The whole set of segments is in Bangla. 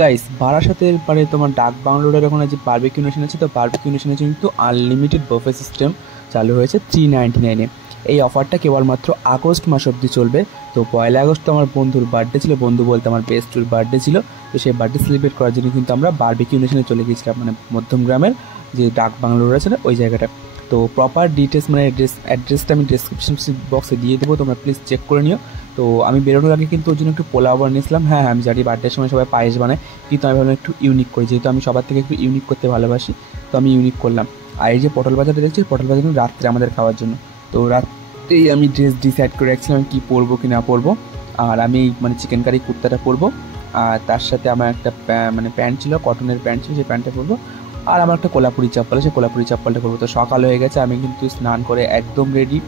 গাইস বারাসাতের পরে তোমার ডাক বাংলোর ওখানে যে বারবিকিউ নেশন আছে, তো বারবিকিউ নেশনে কিন্তু আনলিমিটেড বফে সিস্টেম চালু হয়েছে 399-এ। এই অফারটা কেবলমাত্র আগস্ট মাস অবধি চলবে। তো 1 আগস্ট তো আমার বন্ধুর বার্থডে ছিল, বন্ধু বলতে আমার বেস্টুর বার্থডে ছিল। তো সেই বার্থডে সেলিব্রেট করার জন্য কিন্তু আমরা বারবিকিউ নেশনে চলে গিয়েছিলাম, মানে মধ্যমগ্রামের যে ডাক বাংলোর আছে না ওই জায়গাটা। তো প্রপার ডিটেলস মানে অ্যাড্রেসটা আমি ডিসক্রিপশন বক্সে দিয়ে দেবো, তোমরা প্লিজ চেক করে নিও। তো আমি বেরোনোর আগে কিন্তু ওর জন্য একটু পোলাও বানিয়েছিলাম। হ্যাঁ হ্যাঁ, আমি জানি বার্থডের সময় সবাই পায়েস বানায়, কিন্তু আমি ভাবলাম একটু ইউনিক করি, যেহেতু আমি সবার থেকে একটু ইউনিক করতে ভালোবাসি, তো আমি ইউনিক করলাম। আর এই যে পটল বাজারটা দেখছি, পটল বাজার কিন্তু রাত্রে আমাদের খাওয়ার জন্য। তো রাত্রেই আমি ড্রেস ডিসাইড করে রাখছিলাম কী পরবো কি না পরবো। আর আমি মানে চিকেন কারি কুর্তাটা পরবো, আর তার সাথে আমার একটা মানে প্যান্ট ছিল, কটনের প্যান্ট ছিল, সেই প্যান্টটা পরবো। আর আমার একটা কোলাপুরি চপ্পল আছে, কোলাপুরি চপ্পলটা করবো। তো সকাল হয়ে গেছে, আমি কিন্তু স্নান করে একদম রেডি।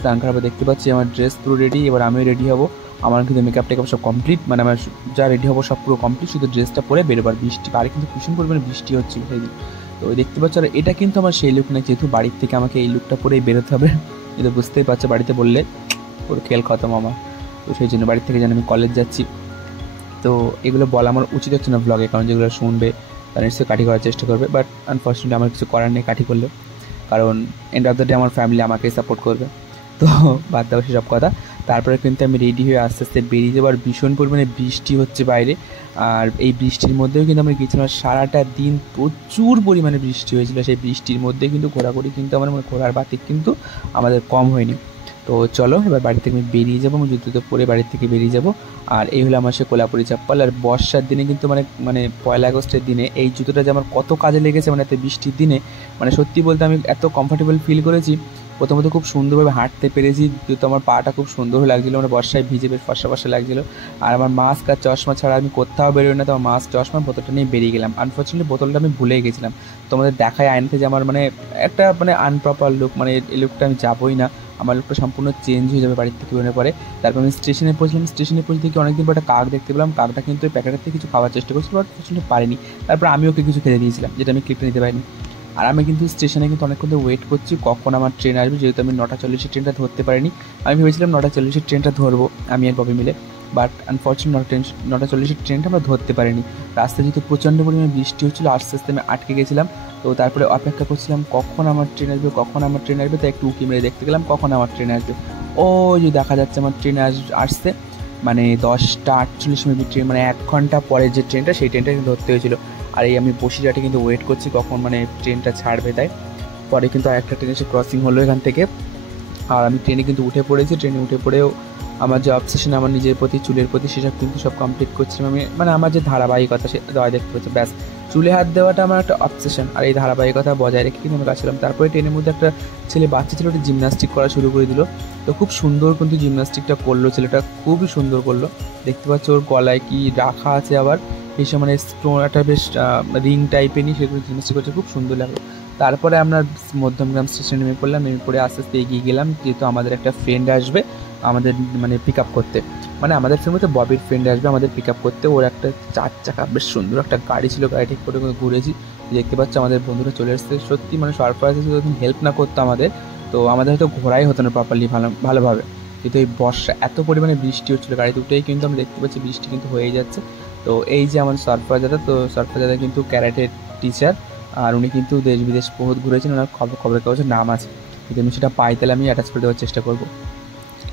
স্নান করার পর দেখতে পাচ্ছি আমার ড্রেস পুরো রেডি, এবার আমিও রেডি হবো। আমার কিন্তু মেকআপ টেকআপ সব কমপ্লিট, মানে আমার যা রেডি হবো সব পুরো কমপ্লিট, শুধু ড্রেসটা পরে বেরোবার। বৃষ্টি বাইরে কিন্তু ভীষণ পরিমাণে বৃষ্টি হচ্ছিল সেই দিন। তো দেখতে পাচ্ছ, আর এটা কিন্তু আমার সেই লুক না, যেহেতু বাড়ির থেকে আমাকে এই লুকটা পরেই বেরোতে হবে। এটা বুঝতেই পারছো, বাড়িতে বললে পুরো খেল খতম আমার। তো সেই জন্য বাড়ির থেকে জানি আমি কলেজ যাচ্ছি। তো এগুলো বলা আমার উচিত হচ্ছে না ব্লগে, কারণ যেগুলো শুনবে তারা নিশ্চয়ই কাঠি করার চেষ্টা করবে, বাট আনফর্চুনেটলি আমার কিছু করার নেই কাঠি করলেও, কারণ এন্ড অফ দ্য ডে আমার ফ্যামিলি আমাকেই সাপোর্ট করবে। তো বাদ দাও সেসব কথা। তারপরে কিন্তু আমি রেডি হয়ে আস্তে আস্তে বেরিয়ে যাবো। আর ভীষণ পরিমাণে বৃষ্টি হচ্ছে বাইরে, আর এই বৃষ্টির মধ্যেও কিন্তু আমরা গিয়েছিলাম। সারাটা দিন প্রচুর পরিমাণে বৃষ্টি হয়েছিল, সেই বৃষ্টির মধ্যে কিন্তু ঘোরাঘুরি কিন্তু আমার মানে ঘোরার বাতিক কিন্তু আমাদের কম হয়নি। তো চলো এবার বাড়ি থেকে আমি বেরিয়ে যাবো, আমি জুতো পরে বাড়ির থেকে বেরিয়ে যাবো। আর এই হলো আমার সে কোলাপুরি চপ্পল। আর বর্ষার দিনে কিন্তু মানে মানে 1 আগস্টের দিনে এই জুতোটা যে আমার কত কাজে লেগেছে, মানে এত বৃষ্টির দিনে, মানে সত্যি বলতে আমি এত কমফর্টেবল ফিল করেছি। প্রথমত খুব সুন্দরভাবে হাঁটতে পেরেছি, যেহেতু আমার পাটা খুব সুন্দর লাগছিলো, মানে বর্ষায় ভিজে বেশ ফর্সা ফর্সা লাগছিলো। আর আমার মাস্ক আর চশমা ছাড়া আমি কোথাও বেরোই না, তো আমার মাস্ক চশমা বোতলটা নিয়ে বেরিয়ে গেলাম। আনফর্চুনেটলি বোতলটা আমি ভুলেই গেছিলাম। তোমাদের দেখায় আনতে যে আমার মানে একটা মানে আনপ্রপার লুক, মানে এই লুকটা আমি যাবোই না, আমার লুকটা সম্পূর্ণ চেঞ্জ হয়ে যাবে বাড়ির থেকে বেরোনোর পরে। তারপর আমি স্টেশনে পৌঁছলাম। স্টেশনে পৌঁছে থেকে অনেকদিন পর একটা কাক দেখতে পেলাম। কাকটা কিন্তু ওই প্যাকেটের থেকে কিছু খাওয়ার চেষ্টা করছিল, বাট প্রচণ্ড পারিনি। তারপর আমি ওকে কিছু খেতে দিয়েছিলাম, যেটা আমি ক্লিপটা নিতে পারিনি। আর আমি কিন্তু স্টেশনে কিন্তু অনেকক্ষণ ধরে ওয়েট করছি কখন আমার ট্রেন আসবে, যেহেতু আমি 9:40-এর ট্রেনটা ধরতে পারিনি। আমি ভেবেছিলাম 9:40-এর ট্রেনটা ধরবো আমি আর ববি মিলে, বাট আনফর্চুনেট 9:40-এর ট্রেনটা আমরা ধরতে পারিনি। রাস্তায় যেহেতু প্রচণ্ড পরিমাণে বৃষ্টি হচ্ছিলো, আস্তে আস্তে আমি আটকে গেছিলাম। তো তারপরে অপেক্ষা করছিলাম কখন আমার ট্রেন আসবে, কখন আমার ট্রেন আসবে। তো একটু উঁকি মেরে দেখতে গেলাম কখন আমার ট্রেন আসবে। ও যে দেখা যাচ্ছে আমার ট্রেন আসছে, মানে 10:48 ট্রেন, মানে 1 ঘন্টা পরে যে ট্রেনটা, সেই ট্রেনটা কিন্তু ধরতে হয়েছিল। আর এই আমি বসিরহাটে কিন্তু ওয়েট করছি কখন মানে ট্রেনটা ছাড়বে। তাই পরে কিন্তু আরেকটা ট্রেন এসে ক্রসিং হলো এখান থেকে, আর আমি ট্রেনে কিন্তু উঠে পড়েছি। ট্রেনে উঠে পড়েও আমার যে অবসেশন আমার নিজের প্রতি, চুলের প্রতি, সেসব কিন্তু সব কমপ্লিট করছিলাম আমি। মানে আমার যে ধারাবাহিকতা সে দেওয়া দেখতে পাচ্ছি, ব্যাস চুলে হাত দেওয়াটা আমার একটা অবসেশন, আর এই ধারাবাহিকতা বজায় রেখে কিন্তু আমি কাজছিলাম। তারপরে ট্রেনের মধ্যে একটা বাচ্চা ছেলেটা জিমনাস্টিক করা শুরু করে দিল। তো খুব সুন্দর কিন্তু জিমনাস্টিকটা করলো ছেলেটা, খুবই সুন্দর করলো। দেখতে পাচ্ছ ওর গলায় কি রাখা আছে, আবার এসে মানে স্টোন একটা বেশ রিং টাইপেরই, সেগুলো জিমনাস্টিক করছে, খুব সুন্দর লাগলো। তারপরে আমরা মধ্যমগ্রাম স্টেশনে নেমে পড়লাম। নেমে পড়ে আস্তে আস্তে এগিয়ে গেলাম, যেহেতু আমাদের একটা ফ্রেন্ড আসবে আমাদের মানে পিক আপ করতে, মানে আমাদের ফ্রেন্ড ববির ফ্রেন্ড আসবে আমাদের পিক আপ করতে। ওর একটা 4 চাকা বেশ সুন্দর একটা গাড়ি ছিল, গাড়ি ঠিক করে ঘুরেছি। দেখতে পাচ্ছি আমাদের বন্ধুরা চলে এসেছে, সত্যি মানে সারপ্রাইজ যদি হেল্প না করতো আমাদের, তো আমাদের হয়তো ঘোরাই হতো না প্রপারলি ভালোভাবে। কিন্তু এই বর্ষা এত পরিমাণে বৃষ্টি হচ্ছিলো, গাড়িতে উঠেই কিন্তু আমরা দেখতে পাচ্ছি বৃষ্টি কিন্তু হয়েই যাচ্ছে। তো এই যে আমাদের সারপ্রাইজ দাদা, তো সারপ্রাইজ দাদা কিন্তু ক্যারাটের টিচার, আর উনি কিন্তু দেশ বিদেশ বহুত ঘুরেছেন, ওনার খবরের কাগজের নাম আছে। যদি আমি সেটা পাই তাহলে আমি অ্যাটাচ করে দেওয়ার চেষ্টা করবো।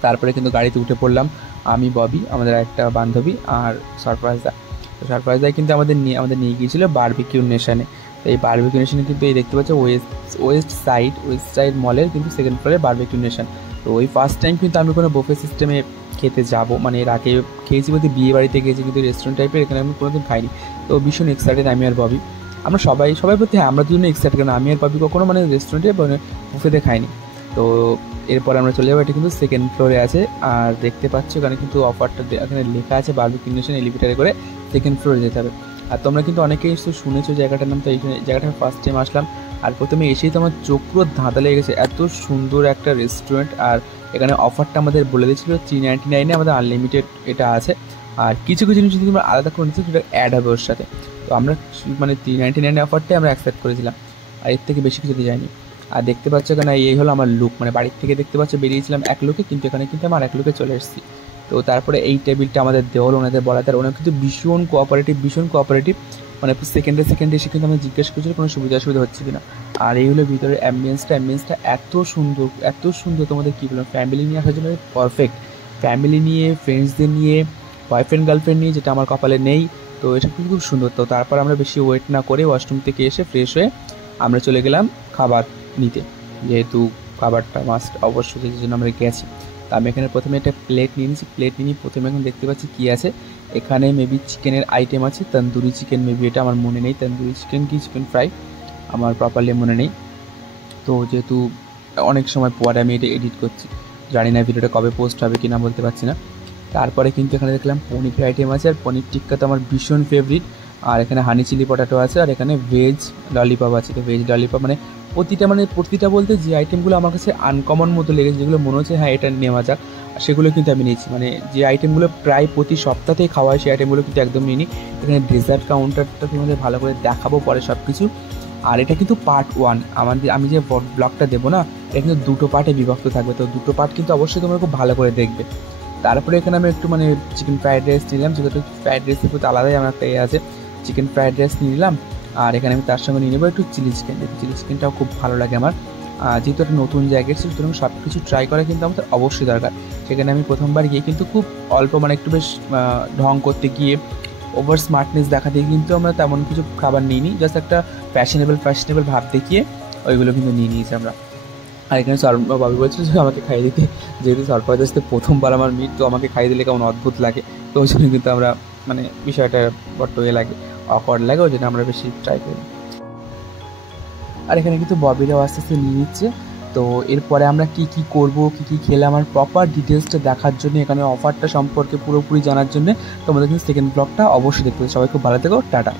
তারপরে কিন্তু গাড়িতে উঠে পড়লাম আমি, ববি, আমাদের একটা বান্ধবী, আর সারপ্রাইজদা। তো সারপ্রাইজদাই কিন্তু আমাদের নিয়ে গিয়েছিলো বারবিকিউ নেশনে। তো এই বারবিকিউ নেশনে কিন্তু এই দেখতে পাচ্ছ ওয়েস্ট সাইড মলের কিন্তু সেকেন্ড ফ্লোরে বারবিকিউ নেশন। তো ওই ফার্স্ট টাইম কিন্তু আমি কোনো বুফে সিস্টেমে খেতে যাব, মানে এর আগে খেয়েছি বলতে বিয়ে বাড়িতে গিয়েছি, কিন্তু রেস্টুরেন্ট টাইপের এখানে আমি কোনোদিন খাইনি। তো ভীষণ এক্সাইটেড আমি আর ববি, আমরা সবাই প্রতি, হ্যাঁ আমরা দুজনে এক্সাইটেড, কারণ আমি আর ববি কখনো মানে রেস্টুরেন্টে মানে বুফেতে খাইনি। তো এরপর আমরা চলে যাবো, এটা কিন্তু সেকেন্ড ফ্লোরে আছে। আর দেখতে পাচ্ছ এখানে কিন্তু অফারটা এখানে লেখা আছে বারবিকিউ নেশন, এলিভেটারে করে সেকেন্ড ফ্লোরে যেতে হবে। আর তোমরা কিন্তু অনেকেই শুনেছো জায়গাটার নাম। তো এই জায়গাটা ফার্স্ট টাইম আসলাম, আর প্রথমে এসেই তো আমার চোখ পুরো ধাঁধা লেগে গেছে, এত সুন্দর একটা রেস্টুরেন্ট। আর এখানে অফারটা আমাদের বলে দিয়েছিল 399-এ আমাদের আনলিমিটেড এটা আছে। আর কিছু কিছু জিনিস যদি তোমরা আলাদা করে নিচ্ছো সেটা অ্যাড হবে ওর সাথে। তো আমরা মানে 399 অফারটাই আমরা অ্যাকসেপ্ট করেছিলাম, আর এর থেকে বেশি কিছু দিয়ে যায়নি। আর দেখতে পাচ্ছ এখানে এই হলো আমার লুক, মানে বাড়ির থেকে দেখতে পাচ্ছ বেরিয়েছিলাম এক লুকে, কিন্তু এখানে কিন্তু আমার এক লুকে চলে এসেছি। তো তারপরে এই টেবিলটা আমাদের দেওয়া হলো ওনাদের বলা, তার ওনারা কিন্তু ভীষণ কোঅপারেটিভ, মানে সেকেন্ডে এসে কিন্তু আমরা জিজ্ঞেস করছি কোনো সুবিধা হচ্ছে কিনা। আর এই হলো ভিতরের অ্যাম্বিয়েন্সটা এত সুন্দর তোমাদের কী বললাম, ফ্যামিলি নিয়ে আসার জন্য পারফেক্ট। ফ্যামিলি নিয়ে, ফ্রেন্ডসদের নিয়ে, বয়ফ্রেন্ড গার্লফ্রেন্ড নিয়ে, যেটা আমার কপালে নেই। তো এটা কিন্তু খুব সুন্দর। তো তারপর আমরা বেশি ওয়েট না করে ওয়াশরুম থেকে এসে ফ্রেশ হয়ে আমরা চলে গেলাম খাবার নিতে, যেহেতু খাবারটা মাস্ট অবশ্যই, যে জন্য আমরা গেছি। তো আমি এখানে প্রথমে একটা প্লেট নিয়ে নিয়েছি। প্রথমে এখন দেখতে পাচ্ছি কী আছে এখানে, মেবি চিকেনের আইটেম আছে, তন্দুরি চিকেন মেবি, এটা আমার মনে নেই তন্দুরি চিকেন কি চিকেন ফ্রাই, আমার প্রপারলি মনে নেই। তো যেহেতু অনেক সময় পরে আমি এটা এডিট করছি, জানি না ভিডিওটা কবে পোস্ট হবে কি না বলতে পারছি না। তারপরে কিন্তু এখানে দেখলাম পনিরের আইটেম আছে, আর পনির টিক্কা তো আমার ভীষণ ফেভারিট। আর এখানে হানি চিলি পটাটো আছে, আর এখানে ভেজ ললিপপ আছে। তো ভেজ ললিপপ মানে প্রতিটা বলতে যে আইটেমগুলো আমার কাছে আনকমন মতো লেগেছে, যেগুলো মনে হচ্ছে হ্যাঁ এটা নেওয়া যাক, সেগুলো কিন্তু আমি নিয়েছি। মানে যে আইটেমগুলো প্রায় প্রতি সপ্তাহতেই খাওয়া হয় সেই আইটেমগুলো কিন্তু একদম নিইনি। এখানে ডেজার্ট কাউন্টারটা তোমাদের ভালো করে দেখাবো পরে সব কিছু। আর এটা কিন্তু পার্ট 1, আমি যে ব্লগটা দেবো না, এটা কিন্তু দুটো পার্টে বিভক্ত থাকবে। তো দুটো পার্ট কিন্তু অবশ্যই তোমরা খুব ভালো করে দেখবে। তারপরে এখানে আমি একটু মানে চিকেন ফ্রাইড রাইস নিলাম, যেহেতু ফ্রাইড রাইসের প্রতি আলাদাই আমার একটা আছে, চিকেন ফ্রাইড রাইস নিয়ে নিলাম। আর এখানে আমি তার সঙ্গে নিয়ে নেবো একটু চিলি চিকেনটাও খুব ভালো লাগে আমার। যেহেতু একটা নতুন জায়গায় এসেছি, সুতরাং সব কিছু ট্রাই করা কিন্তু আমাদের অবশ্যই দরকার। সেখানে আমি প্রথমবার গিয়ে কিন্তু খুব অল্প মানে একটু বেশ ঢং করতে গিয়ে, ওভার স্মার্টনেস দেখাতে কিন্তু আমরা তেমন কিছু খাবার নিইনি, জাস্ট একটা ফ্যাশনেবল ভাব দেখিয়ে ওইগুলো কিন্তু নিয়ে নিয়েছি আমরা। আর এখানে বাবু বলছিল যে আমাকে খাইয়ে দিতে, যেহেতু সারপ্রাইজ আসতে প্রথমবার আমার মিট, তো আমাকে খাইয়ে দিলে কেমন অদ্ভুত লাগে, তো ওই জন্য কিন্তু আমরা মানে বিষয়টা বড্ড লাগে, অকওয়ার্ড লাগে, ওই জন্য আমরা বেশি ট্রাই করি। আর এখানে কিন্তু ববিরাও আস্তে আস্তে নিয়ে নিচ্ছে। তো এরপরে আমরা কী করবো, কী খেলে, আমার প্রপার ডিটেলসটা দেখার জন্য, এখানে অফারটা সম্পর্কে পুরোপুরি জানার জন্য তোমাদের কিন্তু সেকেন্ড ব্লগটা অবশ্যই দেখতে হবে। সবাই খুব ভালো থেকো, টাটা।